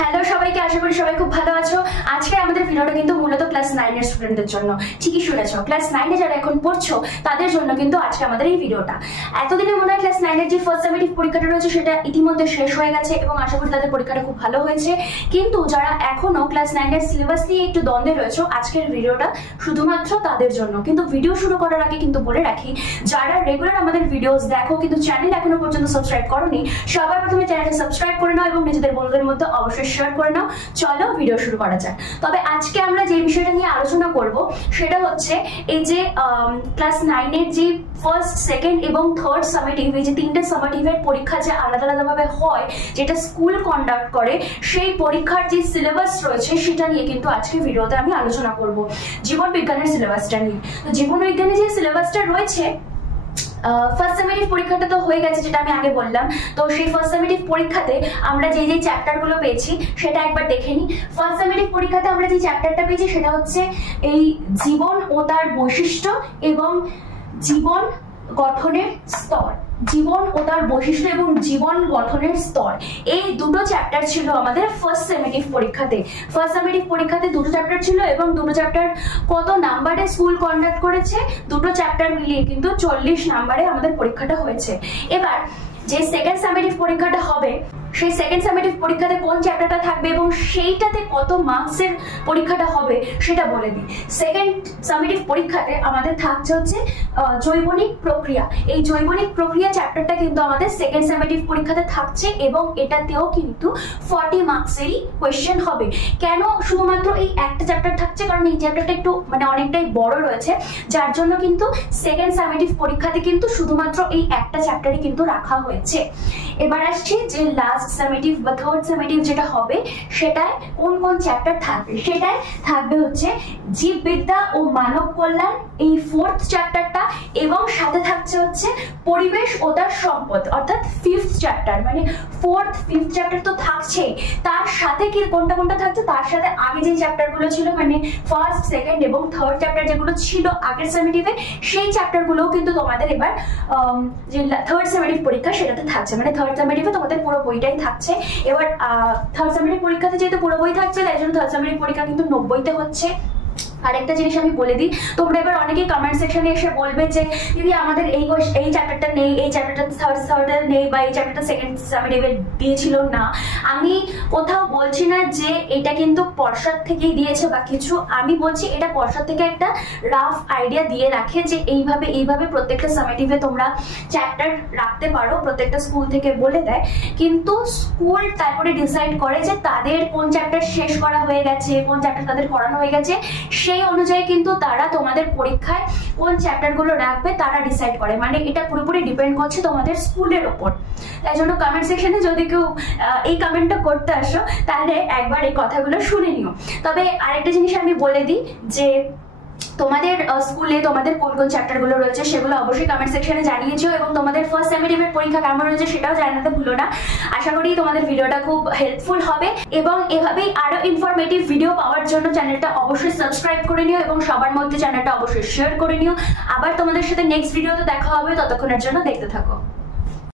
Hello সবাইকে, আশা করি সবাই খুব ভালো আছো। আজকে আমাদের ভিডিওটা কিন্তু মূলত ক্লাস 9 এর স্টুডেন্টদের জন্য। ঠিকই শুনেছো, ক্লাস 9 এ যারা এখন পড়ছো তাদের জন্য কিন্তু আজকে আমাদের এই ভিডিওটা। এতদিনে মনে হয় ক্লাস 9 এর যে ফার্স্ট সামেটিভ পরীক্ষাটা রয়েছে সেটা ইতিমধ্যে শেষ হয়ে গেছে এবং আশা করি তাদের পরীক্ষাটা খুব ভালো হয়েছে। কিন্তু যারা এখনো ক্লাস 9 এর সিলেবাস নিয়ে একটু দ্বন্দ্বে রয়েছে, আজকের ভিডিওটা শুধুমাত্র তাদের জন্য। কিন্তু ভিডিও শুরু করার আগে কিন্তু বলে রাখি, যারা রেগুলার আমাদের ভিডিওস দেখো কিন্তু চ্যানেল এখনো পর্যন্ত সাবস্ক্রাইব করোনি, সবার প্রথমে চ্যানেলটা সাবস্ক্রাইব করে নাও এবং নিজেদের বন্ধুদের মধ্যে অবশ্যই শেয়ার করে নাও। চলো ভিডিও শুরু করা যাক। তবে আজকে আমরা যে বিষয়টা নিয়ে আলোচনা করব সেটা হচ্ছে এই যে ক্লাস 9 এর যে ফার্স্ট, সেকেন্ড এবং থার্ড সামেটিভ, এই যে তিনটে সামেটিভের পরীক্ষা যে আলাদা আলাদাভাবে হয়, যেটা স্কুল কন্ডাক্ট করে, সেই পরীক্ষার যে সিলেবাস রয়েছে সেটা নিয়ে কিন্তু আজকে ভিডিওতে আমি আলোচনা করব। জীবন বিজ্ঞানের সিলেবাসটা নিয়ে। তো জীবন বিজ্ঞানের যে সিলেবাসটা রয়েছে, ফার্স্ট সামেটিভ পরীক্ষাটা তো হয়ে গেছে, যেটা আমি আগে বললাম। তো সেই ফার্স্ট সামেটিভ পরীক্ষাতে আমরা যে যে চ্যাপ্টারগুলো পেয়েছি সেটা একবার দেখে নিই। ফার্স্ট সামেটিভ পরীক্ষাতে আমরা যে চ্যাপ্টারটা পেয়েছি সেটা হচ্ছে এই জীবন ও তার বৈশিষ্ট্য এবং জীবন গঠনের স্তর। জীবন ও তার বৈশিষ্ট্য এবং জীবন গঠনের স্তর, এই দুটো চ্যাপ্টার ছিল আমাদের ফার্স্ট সামেটিভ পরীক্ষাতে। ফার্স্ট সামেটিভ পরীক্ষাতে দুটো চ্যাপ্টার ছিল এবং দুটো চ্যাপ্টার কত নাম্বারে স্কুল কন্ডাক্ট করেছে, দুটো চ্যাপ্টার মিলিয়ে কিন্তু 40 নাম্বারে আমাদের পরীক্ষাটা হয়েছে। এবার যে সেকেন্ড সামেটিভ পরীক্ষাটা হবে, সেই সেকেন্ড সামেটিভ পরীক্ষাতে কোন চ্যাপ্টারটা থাকবে এবং সেইটাতে কত মার্কসের পরীক্ষাটা হবে সেটা বলে দিই। সেকেন্ড সামেটিভ পরীক্ষাতে আমাদের থাকছে হচ্ছে জৈবনিক প্রক্রিয়া। এই জৈবনিক প্রক্রিয়া চ্যাপ্টারটা কিন্তু আমাদের সেকেন্ড সামেটিভ পরীক্ষাতে থাকছে এবং এটাতেও কিন্তু 40 মার্কসেরই কোয়েশ্চেন হবে। কেন শুধুমাত্র এই একটা চ্যাপ্টার থাকছে? কারণ এই চ্যাপ্টারটা একটু অনেকটাই বড় রয়েছে, যার জন্য কিন্তু সেকেন্ড সামেটিভ পরীক্ষাতে কিন্তু শুধুমাত্র এই একটা চ্যাপ্টারই কিন্তু রাখা হয়েছে। এবার আসছি যে লাস্ট সামেটিভ বা থার্ড সামেটিভ যেটা হবে, সেটায় কোন কোন চ্যাপ্টার থাকবে। সেটাই থাকবে হচ্ছে জীববিদ্যা ও মানব কল্যাণ, এই ফোর্থ চ্যাপ্টারটা, এবং সাথে থাকছে হচ্ছে পরিবেশ ও তার সম্পদ, অর্থাৎ ফিফথ চ্যাপ্টার। মানে ফোর্থ, ফিফথ চ্যাপ্টার তো থাকছেই, তার সাথে কি কোনটা কোনটা থাকছে, তার সাথে আগে যে চ্যাপ্টারগুলো ছিল, মানে ফার্স্ট, সেকেন্ড এবং থার্ড চ্যাপ্টার যেগুলো ছিল আগের সামেটিভে, সেই চ্যাপ্টারগুলোও কিন্তু তোমাদের এবার যে থার্ড সামেটিভ পরীক্ষা সেটাতে থাকছে। মানে থার্ড সামেটিভে তোমাদের পুরো বইটাই থাকছে। এবার থার্ড সামেটিভ পরীক্ষাতে যেহেতু পুরো বই থাকছে, তাই জন্য থার্ড সামেটিভ পরীক্ষা কিন্তু 90তে হচ্ছে। আরেকটা জিনিস আমি বলে দিই, তোমরা এবার অনেকেই কমেন্ট সেকশনে এসে বলবে যে দিদি আমাদের এই চ্যাপ্টারটা নেই, এই চ্যাপ্টারটা থার্ড নেই, বা এই চ্যাপ্টারটা সেকেন্ড সামেটিভে দিয়েছিল না। আমি কোথাও বলছি না যে এটা কিন্তু পর্ষদ থেকেই দিয়েছে বা কিছু, আমি বলছি এটা পর্ষদ থেকে একটা রাফ আইডিয়া দিয়ে রাখে যে এইভাবে প্রত্যেকটা সামেটিভে তোমরা চ্যাপ্টার রাখতে পারো, প্রত্যেকটা স্কুল থেকে বলে দেয়। কিন্তু স্কুল তারপরে ডিসাইড করে যে তাদের কোন চ্যাপ্টার শেষ করা হয়ে গেছে, কোন চ্যাপ্টার তাদের পড়ানো হয়ে গেছে, সেই অনুযায়ী কিন্তু তারা তোমাদের পরীক্ষায় কোন চ্যাপ্টারগুলো রাখবে তারা ডিসাইড করে। মানে এটা পুরোপুরি ডিপেন্ড করছে তোমাদের স্কুলের ওপর। তাই জন্য কমেন্ট সেকশনে যদি কেউ এই কমেন্টটা করতে আসো, তাহলে একবার এই কথাগুলো শুনে নিও। তবে আরেকটা জিনিস আমি বলে দিই যে তোমাদের স্কুলে তোমাদের কোন কোন চ্যাপ্টারগুলো রয়েছে সেগুলো অবশ্যই কমেন্ট সেকশনে জানিয়েছো, এবং তোমাদের ফার্স্ট সামেটিভের পরীক্ষা কেমন রয়েছে সেটাও জানাতে ভুলো না। আশা করি তোমাদের ভিডিওটা খুব হেল্পফুল হবে, এবং এভাবেই আরো ইনফরমেটিভ ভিডিও পাওয়ার জন্য চ্যানেলটা অবশ্যই সাবস্ক্রাইব করে নিও এবং সবার মধ্যে চ্যানেলটা অবশ্যই শেয়ার করে নিও। আবার তোমাদের সাথে নেক্সট ভিডিওতে দেখা হবে, ততক্ষণের জন্য দেখতে থাকো।